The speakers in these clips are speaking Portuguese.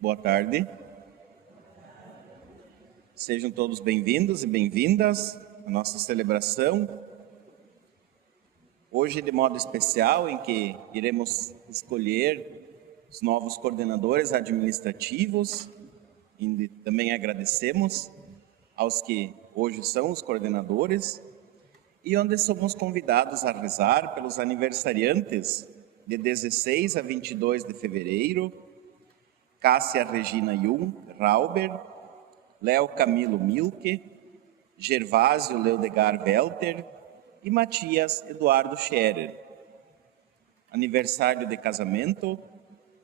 Boa tarde. Sejam todos bem-vindos e bem-vindas à nossa celebração. Hoje, de modo especial, em que iremos escolher os novos coordenadores administrativos, e também agradecemos aos que hoje são os coordenadores, e onde somos convidados a rezar pelos aniversariantes de 16 a 22 de fevereiro, Cássia Regina Jung Rauber, Léo Camilo Milke, Gervásio Leodegar Welter e Matias Eduardo Scherer. Aniversário de casamento,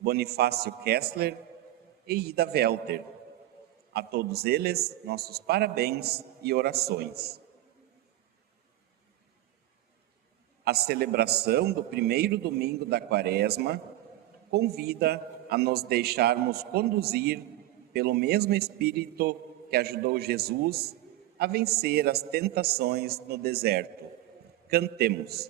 Bonifácio Kessler e Ida Welter. A todos eles, nossos parabéns e orações. A celebração do primeiro domingo da Quaresma convida a nos deixarmos conduzir pelo mesmo Espírito que ajudou Jesus a vencer as tentações no deserto. Cantemos.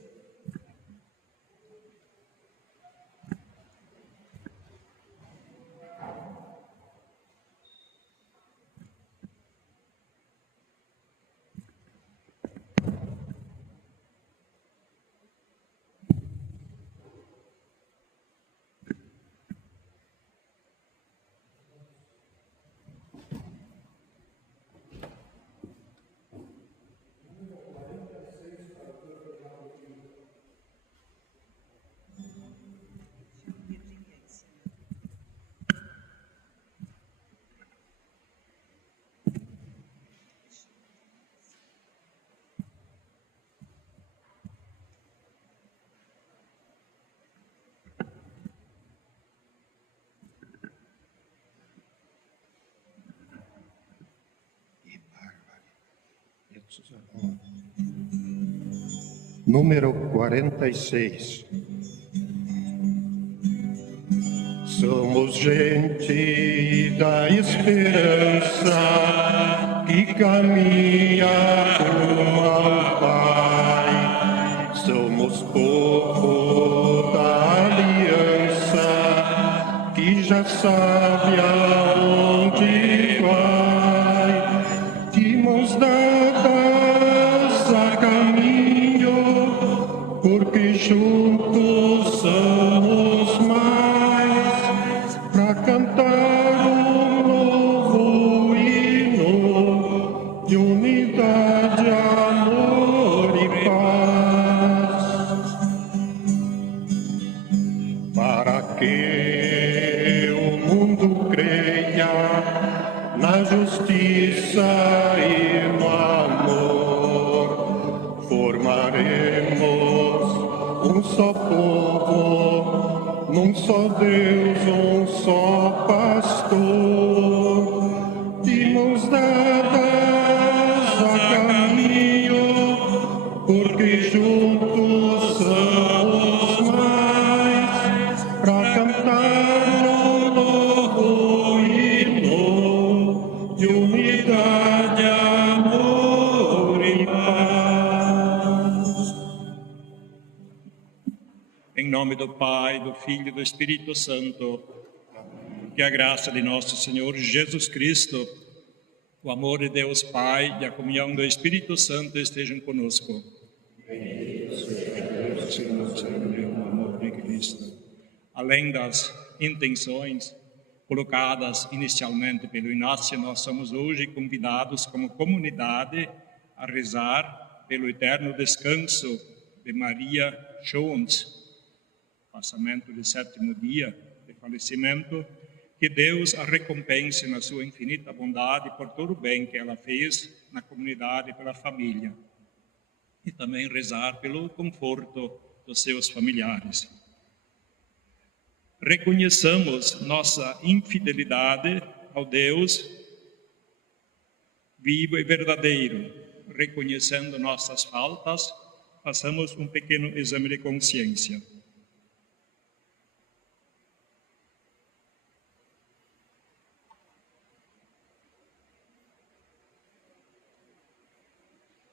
Número 46. Somos gente da esperança que caminha rumo ao Pai. Somos povo da aliança que já sabe aonde vai. De mãos dadas a caminho, porque juntos somos mais, para cantar um novo hino de unidade, amor e paz. Para que o mundo creia na justiça e no amor, formaremos um só povo, num só Deus, um só pastor, de mãos dadas a caminho, porque juntos somos mais, para cantar um novo hino de unidade, amor e paz. Em nome do Pai, do Filho e do Espírito Santo, que a graça de nosso Senhor Jesus Cristo, o amor de Deus Pai e a comunhão do Espírito Santo estejam conosco. Além das intenções colocadas inicialmente pelo Inácio, nós somos hoje convidados como comunidade a rezar pelo eterno descanso de Maria Jones, passamento do 7º dia de falecimento, que Deus a recompense na sua infinita bondade por todo o bem que ela fez na comunidade e pela família. E também rezar pelo conforto dos seus familiares. Reconheçamos nossa infidelidade ao Deus vivo e verdadeiro. Reconhecendo nossas faltas, façamos um pequeno exame de consciência.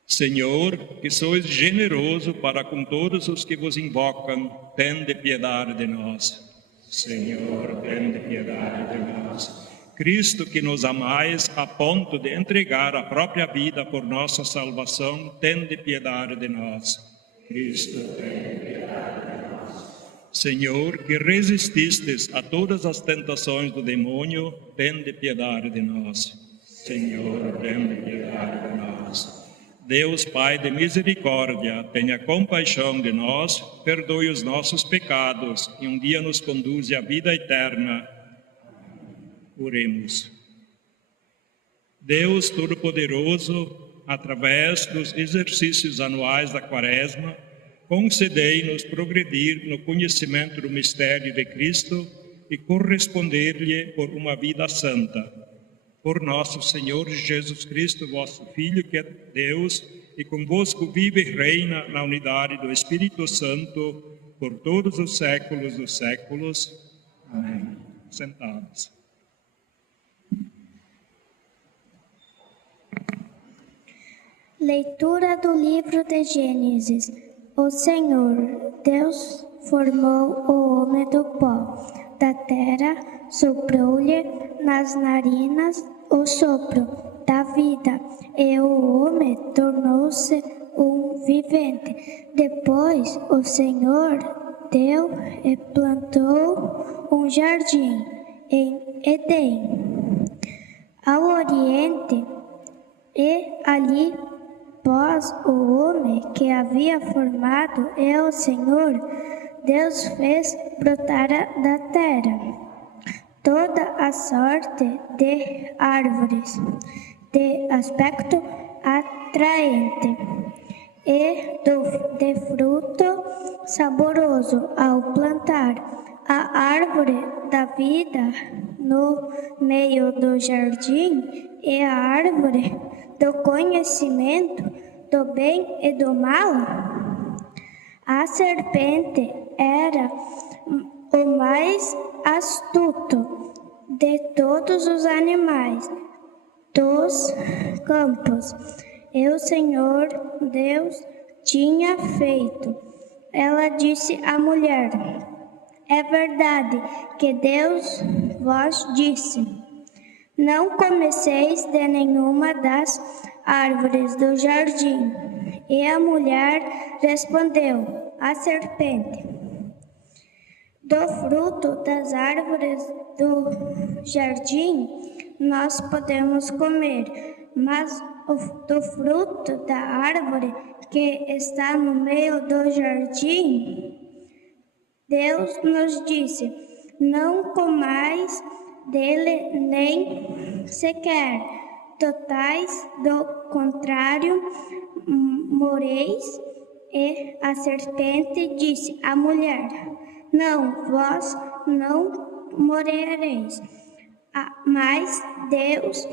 Senhor, que sois generoso para com todos os que vos invocam, tende piedade de nós. Senhor, tende piedade de nós. Cristo, que nos amais a ponto de entregar a própria vida por nossa salvação, tende piedade de nós. Cristo, tende piedade de nós. Senhor, que resististes a todas as tentações do demônio, tende piedade de nós. Senhor, tende piedade de nós. Deus, Pai de misericórdia, tenha compaixão de nós, perdoe os nossos pecados e um dia nos conduza à vida eterna. Oremos. Deus Todo-Poderoso, através dos exercícios anuais da Quaresma, concedei-nos progredir no conhecimento do mistério de Cristo e corresponder-lhe por uma vida santa. Por nosso Senhor Jesus Cristo, vosso Filho, que é Deus, e convosco vive e reina na unidade do Espírito Santo, por todos os séculos dos séculos. Amém. Sentados. Leitura do livro de Gênesis. O Senhor, Deus, formou o homem do pó da terra, soprou-lhe nas narinas o sopro da vida, e o homem tornou-se um vivente. Depois o Senhor deu e plantou um jardim em Éden, ao oriente, e ali pôs o homem que havia formado, e o Senhor Deus fez brotar da terra toda a sorte de árvores de aspecto atraente e de fruto saboroso. Ao plantar a árvore da vida no meio do jardim e a árvore do conhecimento do bem e do mal, a serpente era o mais astuto de todos os animais dos campos. E o Senhor Deus tinha feito. Ela disse à mulher: é verdade que Deus vos disse: não comeceis de nenhuma das árvores do jardim. E a mulher respondeu à serpente: do fruto das árvores do jardim nós podemos comer, mas do fruto da árvore que está no meio do jardim, Deus nos disse: não comais dele nem sequer, totais do contrário moreis. E a serpente disse à mulher: não, vós não morrereis. Mas Deus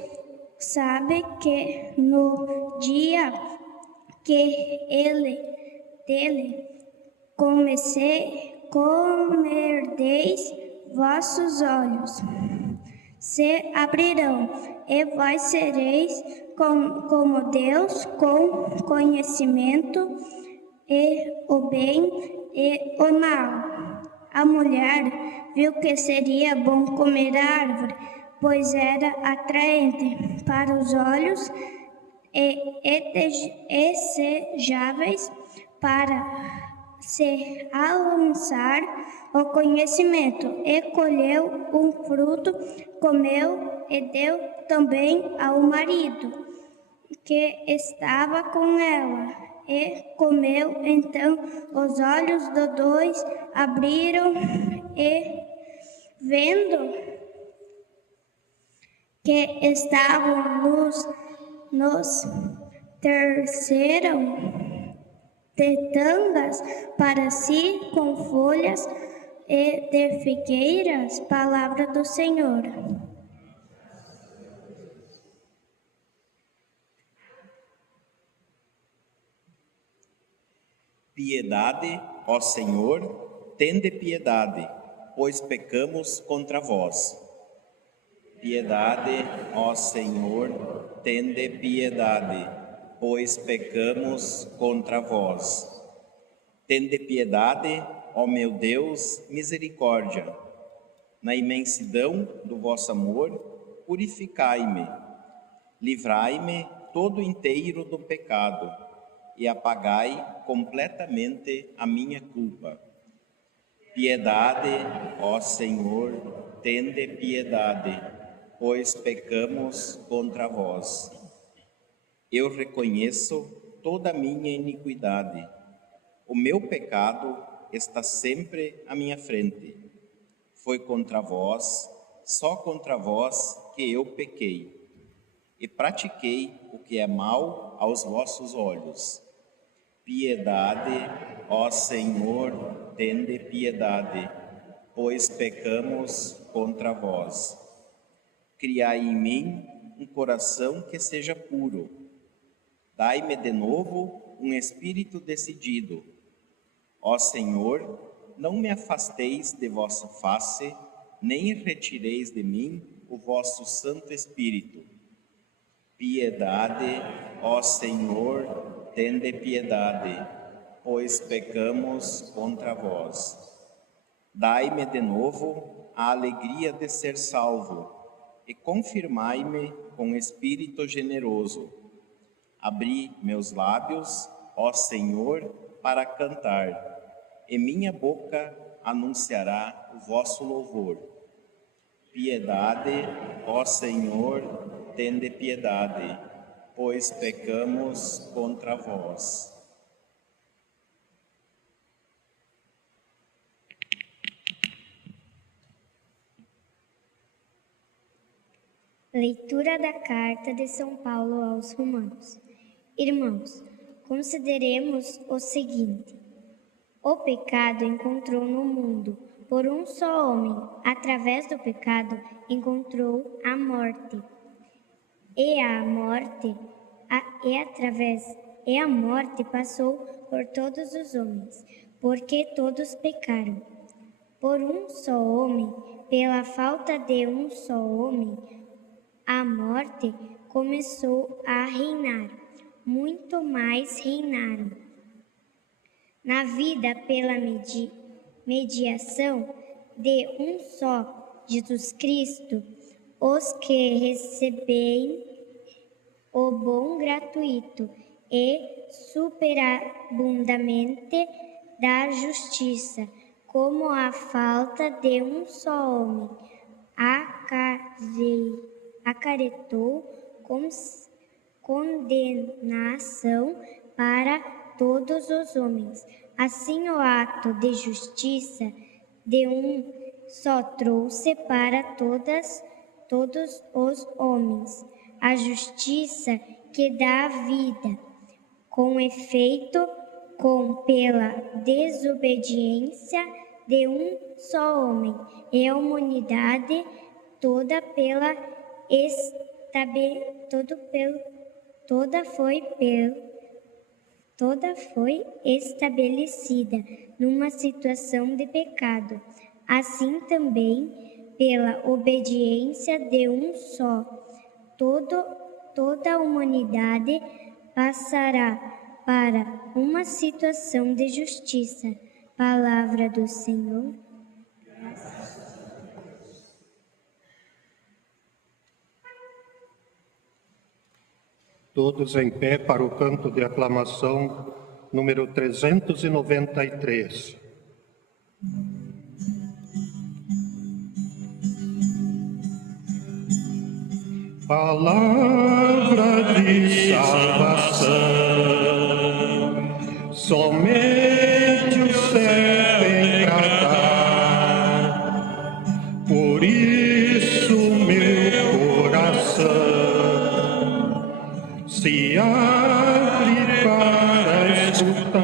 sabe que no dia que dele comerdeis, vossos olhos se abrirão, e vós sereis como Deus, com conhecimento e o bem e o mal. A mulher viu que seria bom comer a árvore, pois era atraente para os olhos e desejáveis para se alcançar o conhecimento, e colheu um fruto, comeu e deu também ao marido que estava com ela, e comeu. Então os olhos dos dois abriram, e vendo que estavam nos terceram de tangas para si com folhas e de figueiras. Palavra do Senhor. Piedade, ó Senhor, tende piedade, pois pecamos contra vós. Piedade, ó Senhor, tende piedade, pois pecamos contra vós. Tende piedade, ó meu Deus, misericórdia, Na imensidão do vosso amor, purificai-me. Livrai-me todo inteiro do pecado e apagai completamente a minha culpa. Piedade, ó Senhor, tende piedade, pois pecamos contra vós. Eu reconheço toda a minha iniquidade. O meu pecado está sempre à minha frente. Foi contra vós, só contra vós que eu pequei, e pratiquei o que é mal aos vossos olhos. Piedade, ó Senhor, tende piedade, pois pecamos contra vós. Criai em mim um coração que seja puro. Dai-me de novo um espírito decidido. Ó Senhor, não me afasteis de vossa face, nem retireis de mim o vosso Santo Espírito. Piedade, ó Senhor, tende piedade, pois pecamos contra vós. Dai-me de novo a alegria de ser salvo, e confirmai-me com espírito generoso. Abri meus lábios, ó Senhor, para cantar, e minha boca anunciará o vosso louvor. Piedade, ó Senhor, tende piedade, pois pecamos contra vós. Leitura da Carta de São Paulo aos Romanos. Irmãos, consideremos o seguinte: o pecado encontrou no mundo por um só homem, através do pecado encontrou a morte. E a morte passou por todos os homens, porque todos pecaram. Por um só homem, pela falta de um só homem, a morte começou a reinar. Muito mais reinaram na vida pela mediação de um só, Jesus Cristo, os que recebem o dom gratuito e superabundamente da justiça, como a falta de um só homem acarretou condenação para todos os homens. Assim, o ato de justiça de um só trouxe para todos os homens a justiça que dá vida. Com efeito, pela desobediência de um só homem, e a humanidade toda foi estabelecida numa situação de pecado. Assim também, pela obediência de um só, toda a humanidade passará para uma situação de justiça. Palavra do Senhor. Todos em pé para o canto de aclamação número 393. Palavra de salvação, somente o céu tem pra dar. Por isso meu coração se abre para escutar.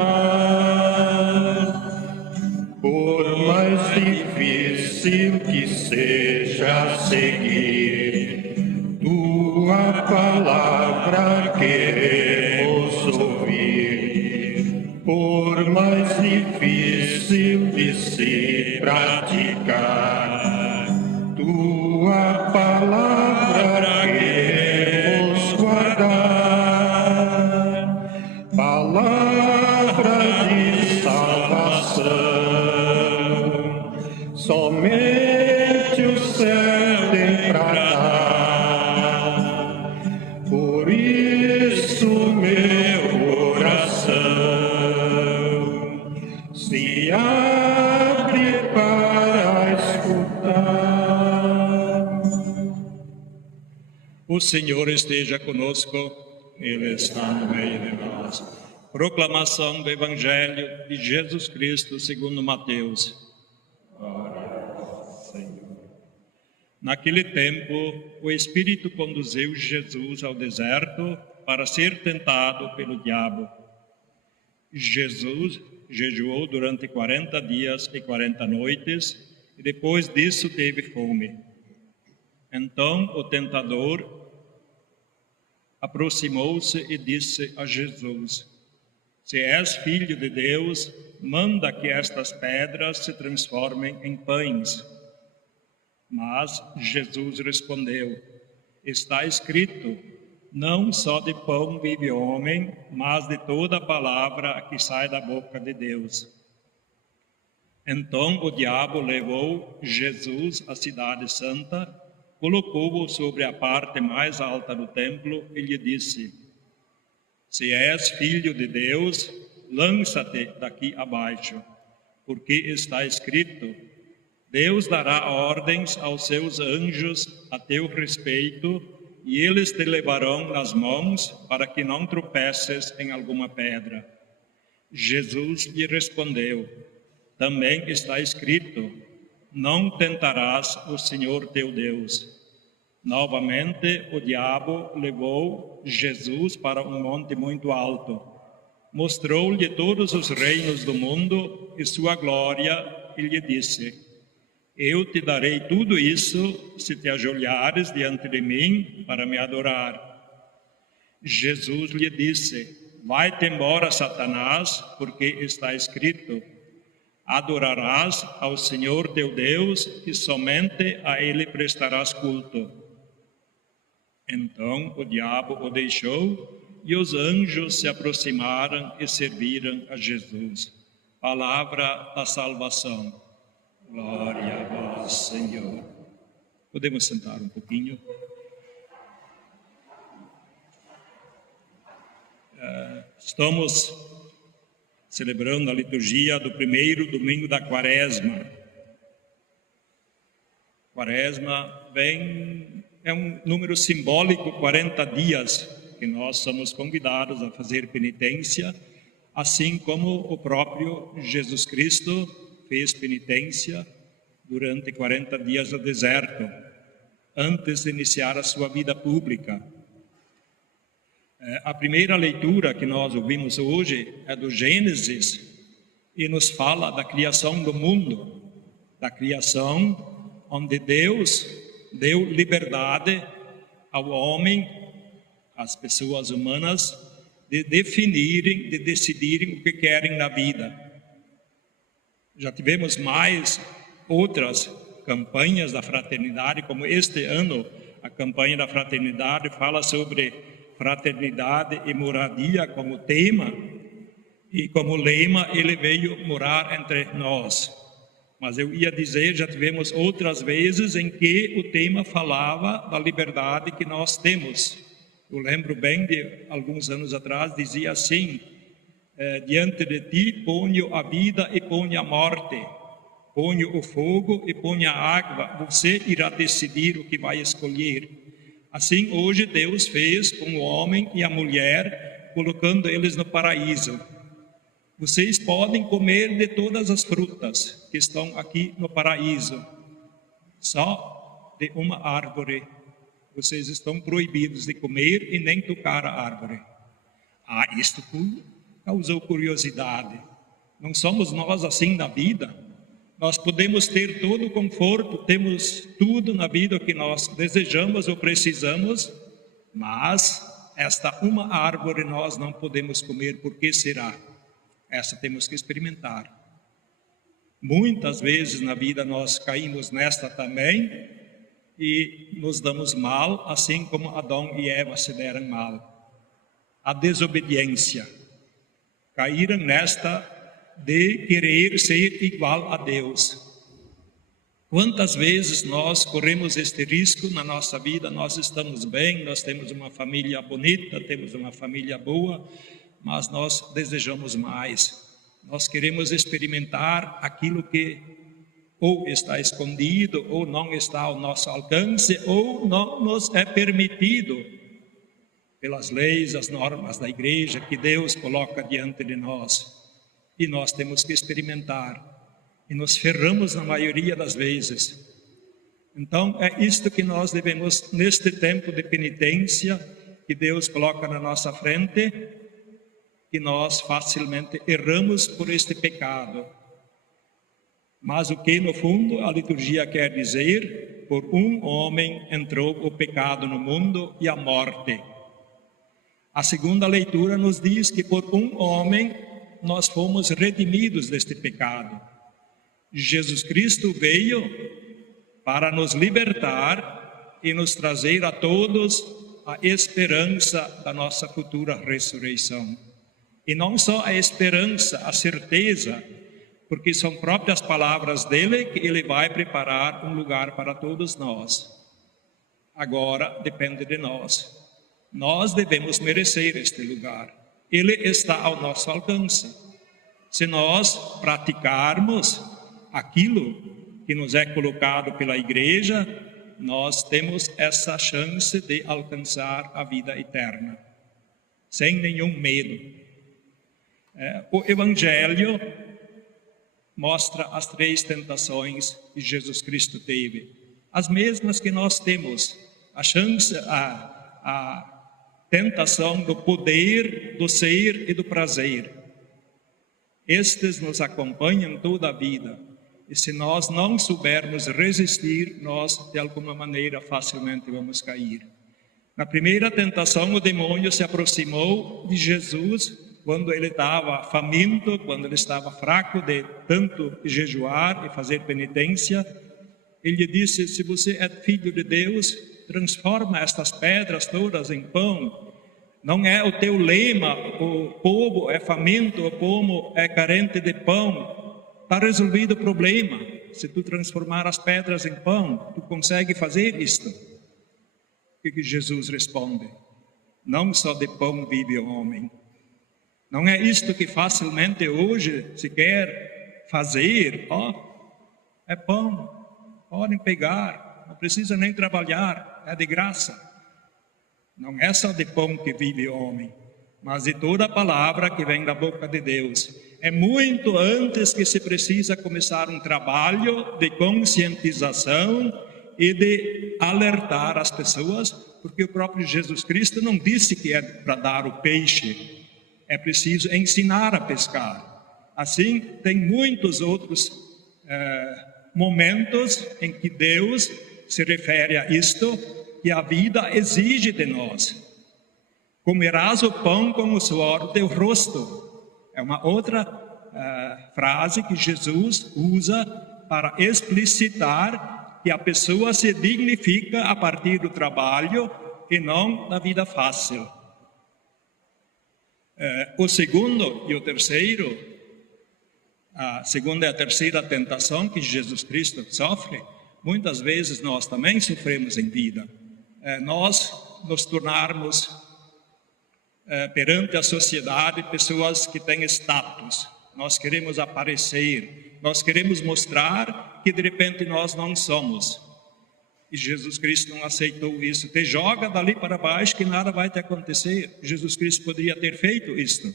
Por mais difícil que seja seguir, tua palavra queremos ouvir. Por mais difícil de se praticar, tua palavra queremos guardar. Palavra de salvação, somente O Senhor esteja conosco, Ele está no meio de nós. Proclamação do Evangelho de Jesus Cristo segundo Mateus. Glória ao Senhor. Naquele tempo, o Espírito conduziu Jesus ao deserto para ser tentado pelo diabo. Jesus jejuou durante 40 dias e 40 noites, e depois disso teve fome. Então o tentador aproximou-se e disse a Jesus: Se és filho de Deus, manda que estas pedras se transformem em pães. Mas Jesus respondeu: Está escrito, não só de pão vive o homem, mas de toda a palavra que sai da boca de Deus. Então o diabo levou Jesus à cidade santa, colocou-o sobre a parte mais alta do templo e lhe disse: Se és filho de Deus, lança-te daqui abaixo, porque está escrito: Deus dará ordens aos seus anjos a teu respeito, e eles te levarão nas mãos para que não tropeces em alguma pedra. Jesus lhe respondeu: Também está escrito: Não tentarás o Senhor teu Deus. Novamente o diabo levou Jesus para um monte muito alto, mostrou-lhe todos os reinos do mundo e sua glória e lhe disse: Eu te darei tudo isso se te ajoelhares diante de mim para me adorar. Jesus lhe disse: Vai-te embora, Satanás, porque está escrito: Adorarás ao Senhor teu Deus e somente a Ele prestarás culto. Então o diabo o deixou e os anjos se aproximaram e serviram a Jesus. Palavra da salvação. Glória a vós, Senhor. Podemos sentar um pouquinho? Estamos celebrando a liturgia do primeiro domingo da Quaresma. Quaresma é um número simbólico, 40 dias, que nós somos convidados a fazer penitência, assim como o próprio Jesus Cristo fez penitência durante 40 dias no deserto, antes de iniciar a sua vida pública. A primeira leitura que nós ouvimos hoje é do Gênesis e nos fala da criação do mundo, da criação onde Deus deu liberdade ao homem, às pessoas humanas, de definirem, de decidirem o que querem na vida. Já tivemos mais outras campanhas da fraternidade, como este ano a campanha da fraternidade fala sobre fraternidade e moradia como tema, e como lema ele veio morar entre nós. Mas eu ia dizer, já tivemos outras vezes em que o tema falava da liberdade que nós temos. Eu lembro bem de alguns anos atrás, dizia assim: diante de ti ponho a vida e ponho a morte, ponho o fogo e ponho a água, você irá decidir o que vai escolher. Assim hoje Deus fez com o homem e a mulher, colocando eles no paraíso. Vocês podem comer de todas as frutas que estão aqui no paraíso, só de uma árvore vocês estão proibidos de comer e nem tocar a árvore. Isto tudo causou curiosidade. Não somos nós assim na vida? Nós podemos ter todo o conforto, temos tudo na vida que nós desejamos ou precisamos, mas esta uma árvore nós não podemos comer. Por que será? Essa temos que experimentar. Muitas vezes na vida nós caímos nesta também e nos damos mal, assim como Adão e Eva se deram mal. A desobediência. Caíram nesta de querer ser igual a Deus. Quantas vezes nós corremos este risco na nossa vida? Nós estamos bem, nós temos uma família bonita, temos uma família boa, mas nós desejamos mais. Nós queremos experimentar aquilo que ou está escondido, ou não está ao nosso alcance, ou não nos é permitido pelas leis, as normas da igreja que Deus coloca diante de nós. E nós temos que experimentar. E nos ferramos na maioria das vezes. Então, é isto que nós devemos, neste tempo de penitência, que Deus coloca na nossa frente, que nós facilmente erramos por este pecado. Mas o que, no fundo, a liturgia quer dizer? Por um homem entrou o pecado no mundo e a morte. A segunda leitura nos diz que por um homem nós fomos redimidos deste pecado. Jesus Cristo veio para nos libertar e nos trazer a todos a esperança da nossa futura ressurreição. E não só a esperança, a certeza, porque são próprias palavras dele que ele vai preparar um lugar para todos nós. Agora depende de nós. Nós devemos merecer este lugar. Ele está ao nosso alcance. Se nós praticarmos aquilo que nos é colocado pela igreja, nós temos essa chance de alcançar a vida eterna, sem nenhum medo. O Evangelho mostra as 3 tentações que Jesus Cristo teve, as mesmas que nós temos, a chance, a tentação do poder, do ser e do prazer. Estes nos acompanham toda a vida. E se nós não soubermos resistir, nós, de alguma maneira, facilmente vamos cair. Na primeira tentação, o demônio se aproximou de Jesus quando ele estava faminto, quando ele estava fraco de tanto jejuar e fazer penitência. Ele disse: se você é filho de Deus, transforma estas pedras todas em pão. Não é o teu lema, o povo é faminto, o povo é carente de pão. Está resolvido o problema. Se tu transformar as pedras em pão, tu consegue fazer isto. O que Jesus responde? Não só de pão vive o homem. Não é isto que facilmente hoje se quer fazer. É pão, podem pegar, não precisa nem trabalhar, é de graça. Não é só de pão que vive o homem, mas de toda a palavra que vem da boca de Deus. É muito antes que se precisa começar um trabalho de conscientização e de alertar as pessoas, porque o próprio Jesus Cristo não disse que é para dar o peixe, é preciso ensinar a pescar. Assim, tem muitos outros momentos em que Deus se refere a isto, que a vida exige de nós. Comerás o pão com o suor do teu rosto. É uma outra frase que Jesus usa para explicitar que a pessoa se dignifica a partir do trabalho e não da vida fácil. O segundo e o terceiro, a segunda e a terceira tentação que Jesus Cristo sofre, muitas vezes nós também sofremos em vida. Nós nos tornarmos perante a sociedade pessoas que têm status. Nós queremos aparecer, nós queremos mostrar que de repente nós não somos. E Jesus Cristo não aceitou isso. Te joga dali para baixo que nada vai te acontecer. Jesus Cristo poderia ter feito isto.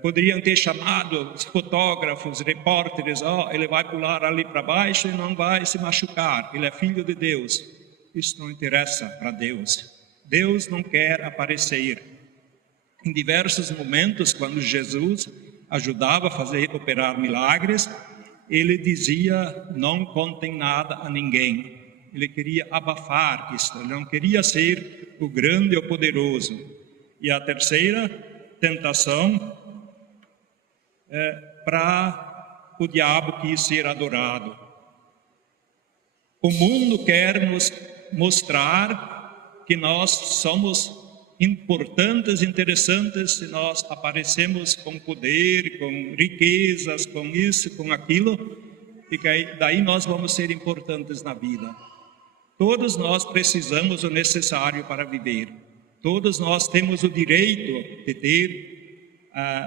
Poderiam ter chamado os fotógrafos, repórteres, ele vai pular ali para baixo e não vai se machucar, ele é filho de Deus. Isso não interessa para Deus. Deus não quer aparecer. Em diversos momentos, quando Jesus ajudava a operar milagres, ele dizia: não contem nada a ninguém. Ele queria abafar isso, ele não queria ser o grande ou poderoso. E a terceira tentação para o diabo quis ser adorado. O mundo quer nos mostrar que nós somos importantes, interessantes, se nós aparecemos com poder, com riquezas, com isso, com aquilo, e que daí nós vamos ser importantes na vida. Todos nós precisamos o necessário para viver. Todos nós temos o direito de ter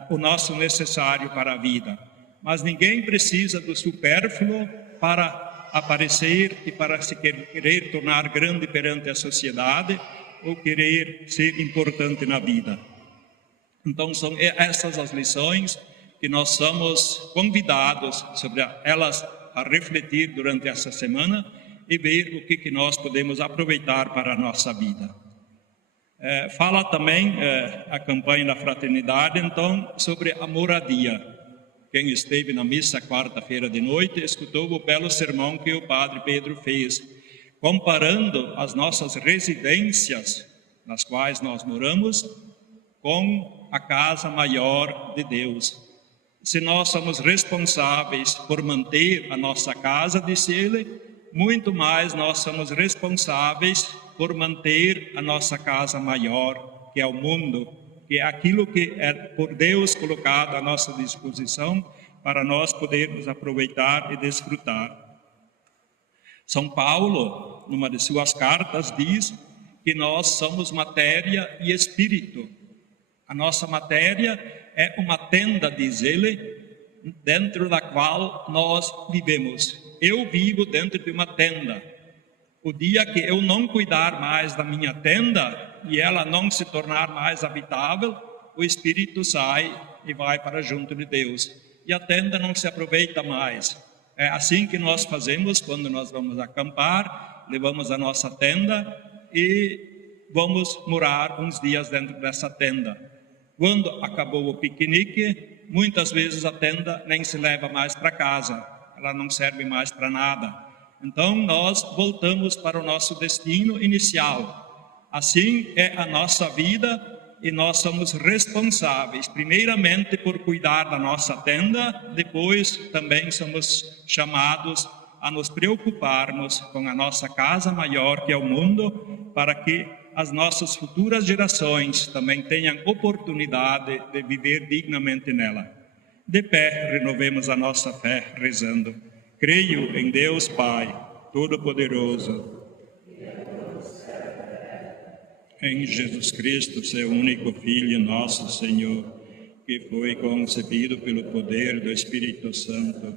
o nosso necessário para a vida. mas ninguém precisa do supérfluo para aparecer e para se querer tornar grande perante a sociedade ou querer ser importante na vida. Então são essas as lições que nós somos convidados sobre elas a refletir durante essa semana e ver o que nós podemos aproveitar para a nossa vida. Fala também a campanha da fraternidade, então, sobre a moradia. Quem esteve na missa quarta-feira de noite escutou o belo sermão que o padre Pedro fez, comparando as nossas residências, nas quais nós moramos, com a casa maior de Deus. Se nós somos responsáveis por manter a nossa casa, disse ele, muito mais nós somos responsáveis por manter a nossa casa maior, que é o mundo, que é aquilo que é por Deus colocado à nossa disposição para nós podermos aproveitar e desfrutar. São Paulo, numa de suas cartas, diz que nós somos matéria e espírito. A nossa matéria é uma tenda, diz ele, dentro da qual nós vivemos. Eu vivo dentro de uma tenda. O dia que eu não cuidar mais da minha tenda e ela não se tornar mais habitável, o espírito sai e vai para junto de Deus. E a tenda não se aproveita mais. É assim que nós fazemos quando nós vamos acampar, levamos a nossa tenda e vamos morar uns dias dentro dessa tenda. Quando acabou o piquenique, muitas vezes a tenda nem se leva mais para casa, ela não serve mais para nada. Então nós voltamos para o nosso destino inicial. Assim é a nossa vida e nós somos responsáveis, primeiramente por cuidar da nossa tenda, depois também somos chamados a nos preocuparmos com a nossa casa maior, que é o mundo, para que as nossas futuras gerações também tenham oportunidade de viver dignamente nela. De pé, renovemos a nossa fé rezando. Creio em Deus Pai, Todo-Poderoso, em Jesus Cristo, seu único Filho, nosso Senhor, que foi concebido pelo poder do Espírito Santo,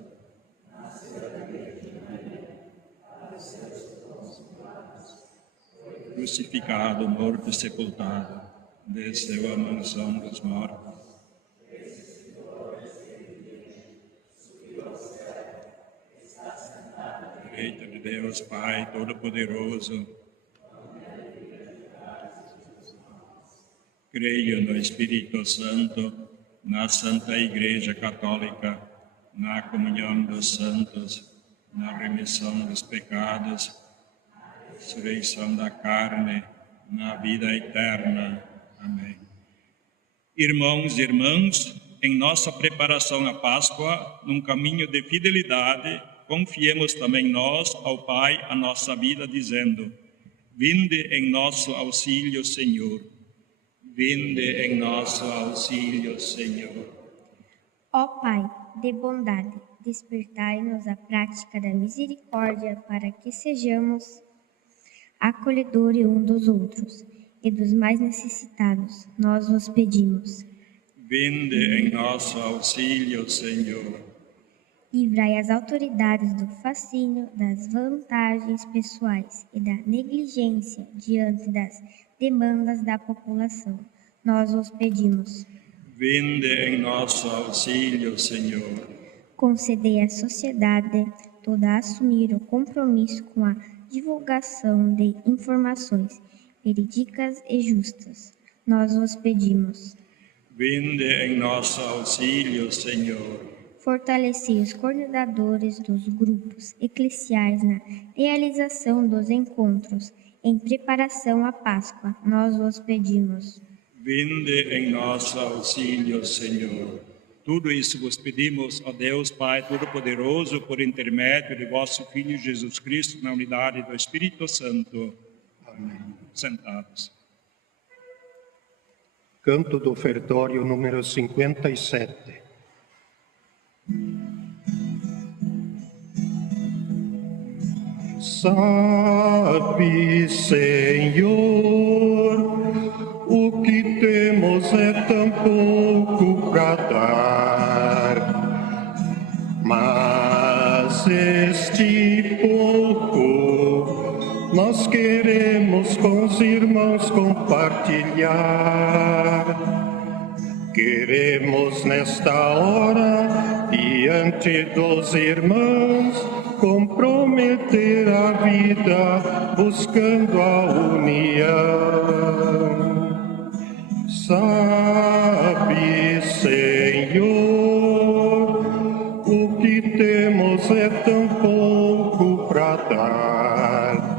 crucificado, morto e sepultado, desceu à mansão dos mortos, direita de Deus Pai Todo-Poderoso. Creio no Espírito Santo, na Santa Igreja Católica, na comunhão dos santos, na remissão dos pecados, ressurreição da carne, na vida eterna. Amém. Irmãos e irmãs, em nossa preparação à Páscoa, num caminho de fidelidade, confiemos também nós ao Pai a nossa vida, dizendo: vinde em nosso auxílio, Senhor. Vinde em nosso auxílio, Senhor. Ó Pai de bondade, despertai-nos a prática da misericórdia para que sejamos acolhedores um dos outros e dos mais necessitados. Nós vos pedimos. Vinde em nosso auxílio, Senhor. Livrai as autoridades do fascínio, das vantagens pessoais e da negligência diante das demandas da população. Nós vos pedimos. Vinde em nosso auxílio, Senhor. Concedei à sociedade toda a assumir o compromisso com a divulgação de informações verídicas e justas. Nós vos pedimos. Vinde em nosso auxílio, Senhor. Fortalecei os coordenadores dos grupos eclesiais na realização dos encontros em preparação à Páscoa. Nós vos pedimos. Vinde em nosso auxílio, Senhor. Tudo isso vos pedimos, ó Deus Pai Todo-Poderoso, por intermédio de vosso Filho Jesus Cristo, na unidade do Espírito Santo. Amém. Sentados. Canto do ofertório número 57. Sabe, Senhor, o que temos é tão pouco pra dar. nós queremos com os irmãos compartilhar. Queremos nesta hora, diante dos irmãos, comprometer a vida, buscando a união. Sabe, Senhor, o que temos é tão pouco para dar,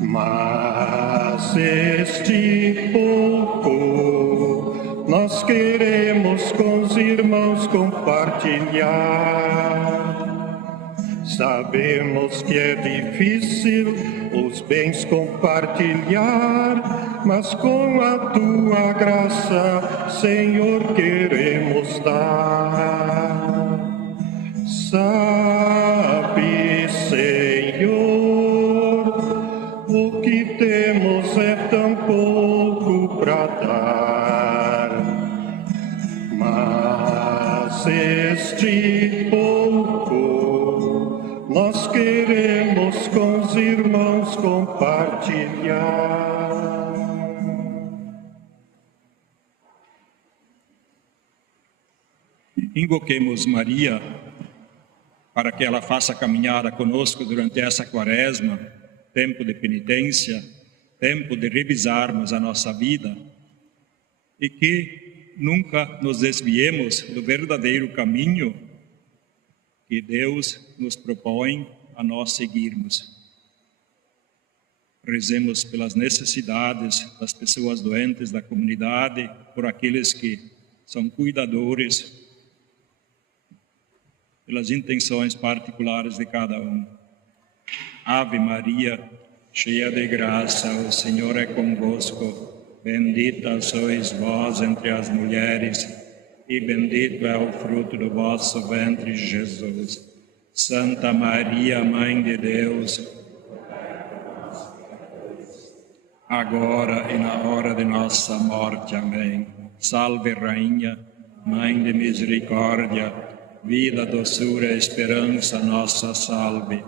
mas este pouco nós queremos com os irmãos compartilhar. Sabemos que é difícil os bens compartilhar, mas com a tua graça, Senhor, queremos dar. Sabe, Senhor, o que temos é tão pouco para dar, mas este pouco nós queremos com os irmãos compartilhar. Invoquemos Maria para que ela faça caminhada conosco durante essa quaresma, tempo de penitência, tempo de revisarmos a nossa vida e que nunca nos desviemos do verdadeiro caminho que Deus nos propõe a nós seguirmos. Rezemos pelas necessidades das pessoas doentes da comunidade, por aqueles que são cuidadores, pelas intenções particulares de cada um. Ave Maria, cheia de graça, o Senhor é convosco. Bendita sois vós entre as mulheres, e bendito é o fruto do vosso ventre, Jesus. Santa Maria, Mãe de Deus, agora e na hora de nossa morte. Amém. Salve, Rainha, Mãe de misericórdia, vida, doçura e esperança, nossa salve.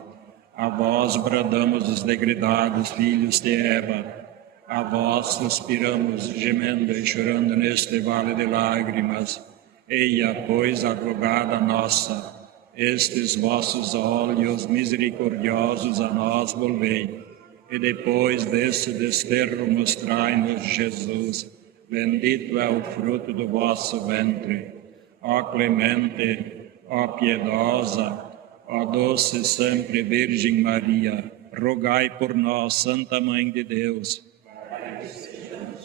A vós bradamos os degredados filhos de Eva, a vós suspiramos, gemendo e chorando neste vale de lágrimas. Eia, pois, advogada nossa, estes vossos olhos misericordiosos a nós volvei, e depois desse desterro mostrai-nos Jesus. Bendito é o fruto do vosso ventre. Ó clemente, ó piedosa, ó doce sempre Virgem Maria, rogai por nós, Santa Mãe de Deus,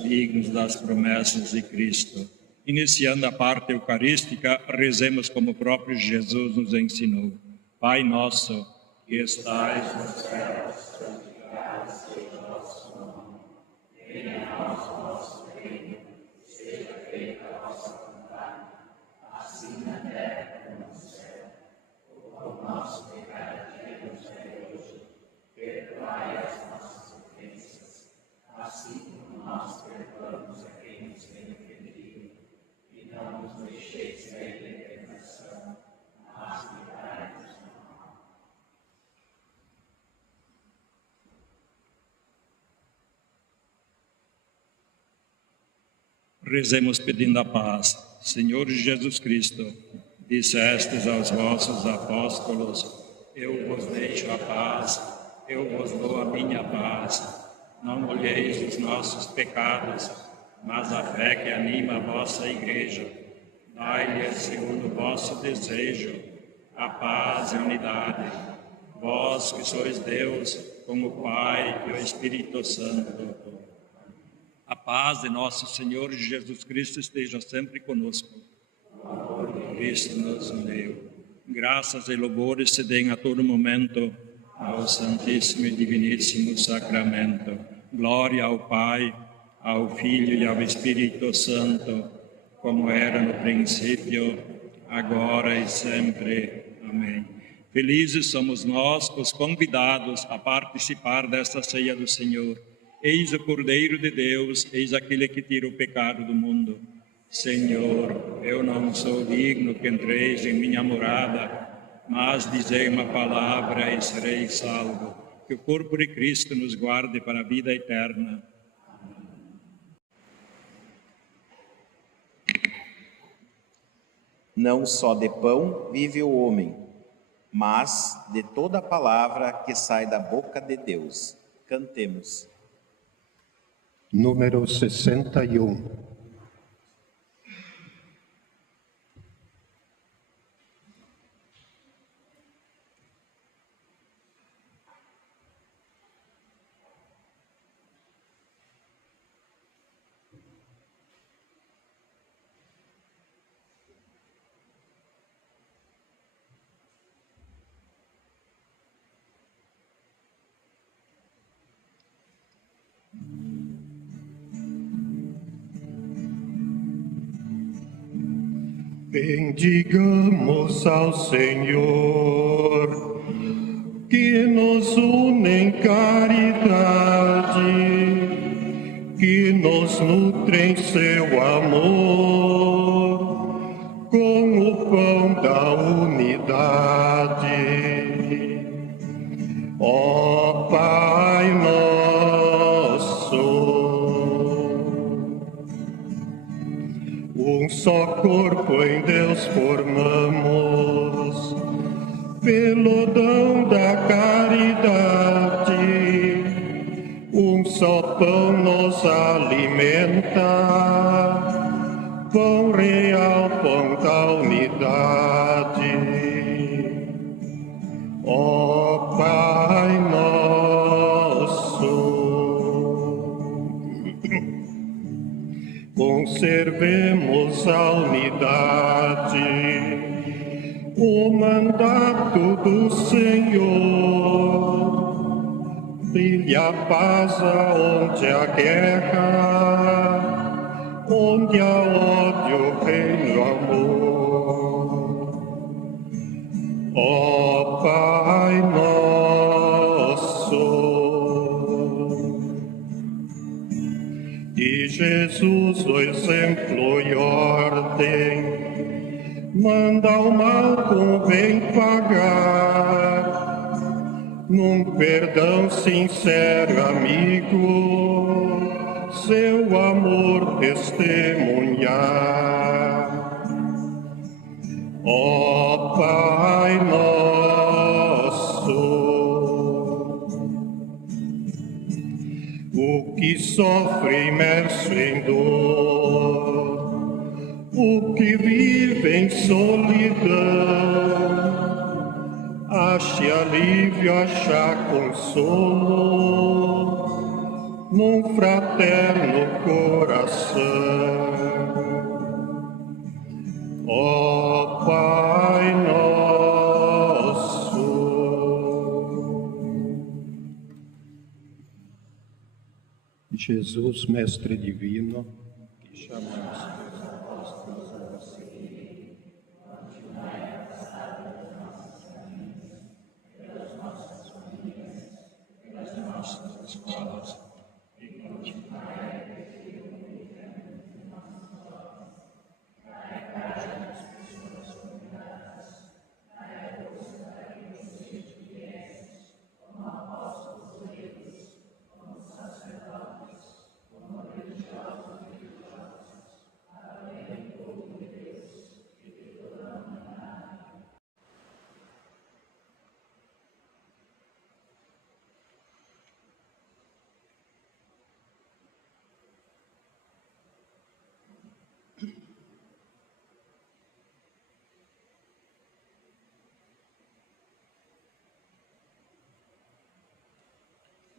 dignos das promessas de Cristo. Iniciando a parte eucarística, rezemos como o próprio Jesus nos ensinou. Pai nosso, que estais nos céus, santificado seja o vosso nome. Venha a nós o vosso reino, seja feita a vossa vontade, assim na terra como no céu. O pão nosso de cada dia nos dai hoje, perdoai as nossas ofensas, assim como nós perdoamos a quem nos tem ofendido. E não nos deixeis cair em tentação, mas livrai-nos do mal. Rezemos pedindo a paz. Senhor Jesus Cristo, dissestes aos vossos apóstolos: eu vos deixo a paz, eu vos dou a minha paz. Não olheis os nossos pecados, mas a fé que anima a vossa Igreja. Dai-lhe, segundo o vosso desejo, a paz e a unidade. Vós que sois Deus, com o Pai e o Espírito Santo. A paz de nosso Senhor Jesus Cristo esteja sempre conosco. Cristo nos uniu. Graças e louvores se deem a todo momento ao Santíssimo e Diviníssimo Sacramento. Glória ao Pai, ao Filho e ao Espírito Santo, como era no princípio, agora e sempre. Amém. Felizes somos nós, os convidados a participar desta ceia do Senhor. Eis o Cordeiro de Deus, eis aquele que tira o pecado do mundo. Senhor, eu não sou digno que entreis em minha morada, mas dizei uma palavra e serei salvo. Que que o corpo de Cristo nos guarde para a vida eterna. Não só de pão vive o homem, mas de toda palavra que sai da boca de Deus. Cantemos. Número 61. Bendigamos ao Senhor, que nos une em caridade, que nos nutre em seu amor, com o pão da unidade. Ó Pai nosso, um só corpo em Deus formamos, pelo dom da caridade, um só pão nos alimenta, pão real, pão da unidade. Ó Pai nosso, conservemos a unidade, o mandato do Senhor. Brilhe a paz aonde há guerra, onde há ódio, reino o amor. Ó Pai nosso, de Jesus o exemplo e ordem, manda o mal com o bem pagar, num perdão sincero, amigo, seu amor testemunhar. Ó Pai nosso, o que sofre imerso em dor, o que vive em solidão, ache alívio, achar consolo num fraterno coração. Ó Pai nosso. Jesus, Mestre Divino, que chamamos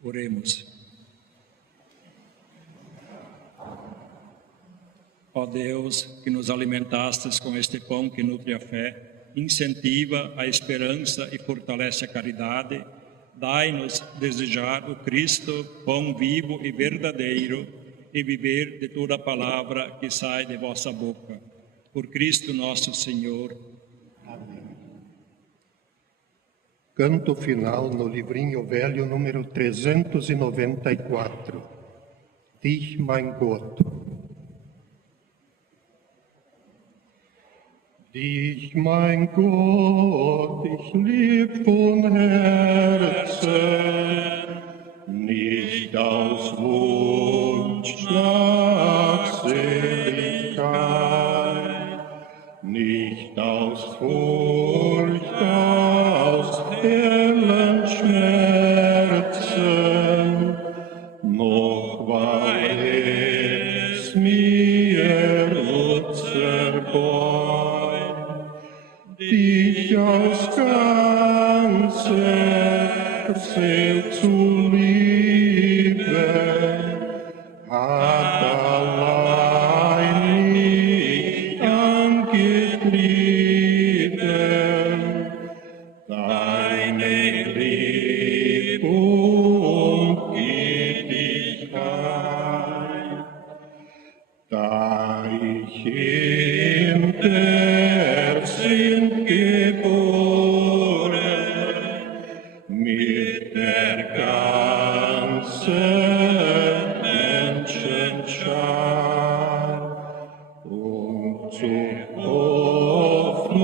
Oremos. Ó Deus, que nos alimentastes com este pão que nutre a fé, incentiva a esperança e fortalece a caridade, dai-nos desejar o Cristo, pão vivo e verdadeiro, e viver de toda a palavra que sai de vossa boca. Por Cristo nosso Senhor. Canto final no livrinho velho número 394. Dich, mein Gott. Dich, mein Gott, ich lieb von Herzen, nicht aus Wunsch nach Seligkeit, nicht aus Furcht, aus hellen Schmerzen, noch weil es mir zerbeut, dich aus ganzer Seele zu lieben, hat allein mich angetrieben, deine Liebe und Ewigkeit, da ich in der Sinn geboren, mit der ganzen Menschenschar und zur Hoffnung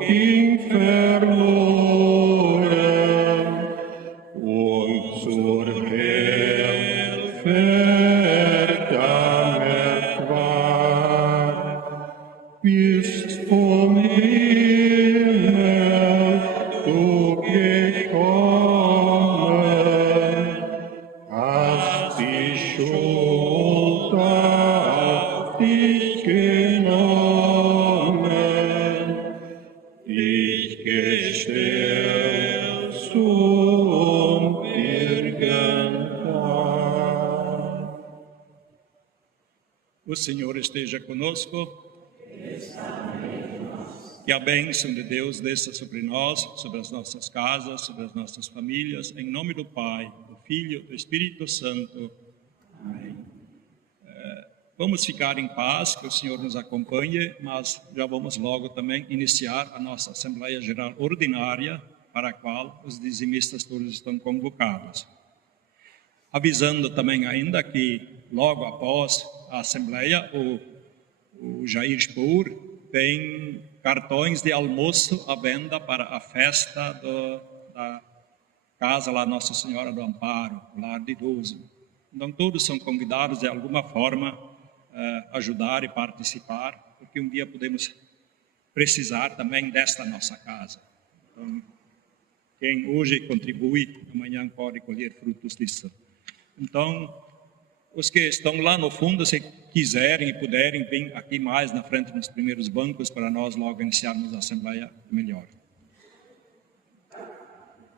ging verloren und zur Hilfe damit war, bist vom Himmel du gekommen, hast die Schuld auf dich genommen, dich gestellt zum Irgendwann. O Senhor esteja conosco. Que a bênção de Deus desça sobre nós, sobre as nossas casas, sobre as nossas famílias, em nome do Pai, do Filho, do Espírito Santo. Amém. Vamos ficar em paz, que o Senhor nos acompanhe, mas já vamos logo também iniciar a nossa Assembleia Geral Ordinária, para a qual os dizimistas todos estão convocados. Avisando também ainda que logo após a Assembleia, o Jair Spur tem cartões de almoço à venda para a festa da casa lá Nossa Senhora do Amparo, o lar de idoso. Então todos são convidados de alguma forma ajudar e participar, porque um dia podemos precisar também desta nossa casa. Então, quem hoje contribui, amanhã pode colher frutos disso. Então, os que estão lá no fundo, se quiserem e puderem, vir aqui mais na frente nos primeiros bancos para nós logo iniciarmos a Assembleia melhor.